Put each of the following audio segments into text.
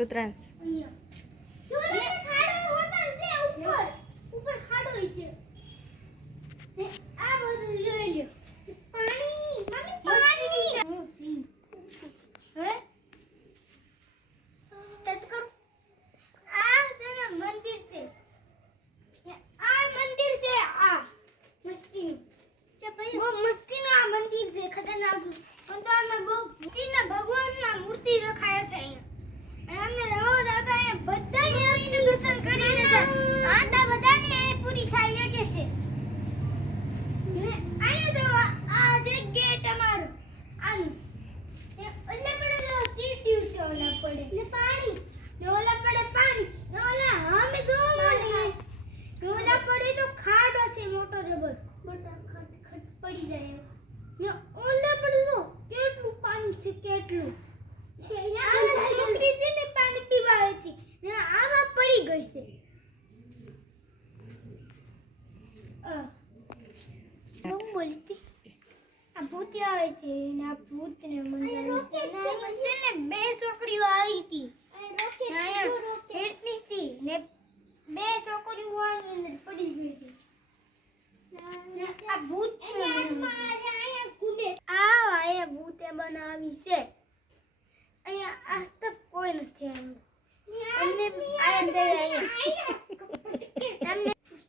રુદ્રાંશ ઉપર ખાડો છે ને આ બધું જોઈ લ્યો પાણી મમ્મી પાણી હે સ્ટાર્ટ કરો આ છે ને મંદિર છે આ મંદિર છે આ મસ્તી છે ભાઈ બહુ મસ્તીનું આ મંદિર છે ખતરનાક પણ તો આમાં બહુ મસ્તીના ભગવાનના મૂર્તિ રખાયા છે અહીંયા અમને રોજ આવતા અહીંયા બધા આવીને દર્શન કરીને આ તો બધાને અહીં પૂરી થાય કે છે ને અહીંયા તો આ જે ગેટ અમારો આનું ઓલા પડે તો સીટ્યું છે ઓલા પડે ને પાણી ને ઓલા પડે પાણી ને ઓલા અમે જો ને ઓલા પડે તો ખાડો છે મોટો લબર મોટા ખટ પડી જાય ને ઓલા પડે તો કેટલું પાણી છે કેટલું આ છોકરી છે ને પાણી પીવા આવે છે ને આમાં પડી ગઈ છે હું બોલતી આ ભૂત આવે છે ને આ ભૂતને મંદિર છે ને બે છોકરીઓ આવી હતી અહીંયા હેઠની હતી ને બે છોકરીઓ આવી અંદર પડી ગઈ હતી આ ભૂત અહીંયા કુંડે આ ભૂતે બનાવી છે અહીંયા આજ તક કોઈ નથી આવ્યું અમને આયા છે અહીંયા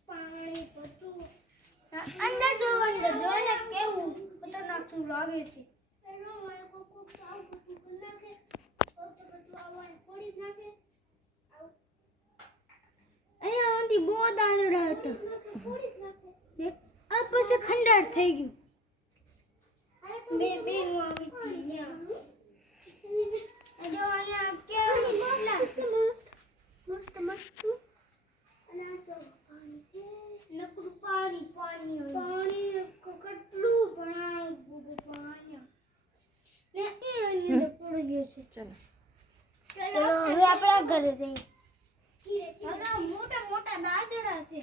પાણી પતું અંદર જો અંદર જોઈને કેવું ખતરનાક શું લાગે છે એનો મારે કોક આવ બધું નાખે તો બધું આવવાનું ફોડી નાખે અહીંયા આંટી બહુ દાદડા હતા આ પછી ખંડાર થઈ ગયું બે બે નું આવી ત્યાં જો અહીંયા કેવું મસ્ત મસ્ત અને આ તો પાણી છે નકરું પાણી પાણી કેટલું ભણાય બધું પાણી ને એ અંદર પડી ગયો છે ચલો હવે આપણા ઘરે જઈએ મોટા મોટા દાદડા છે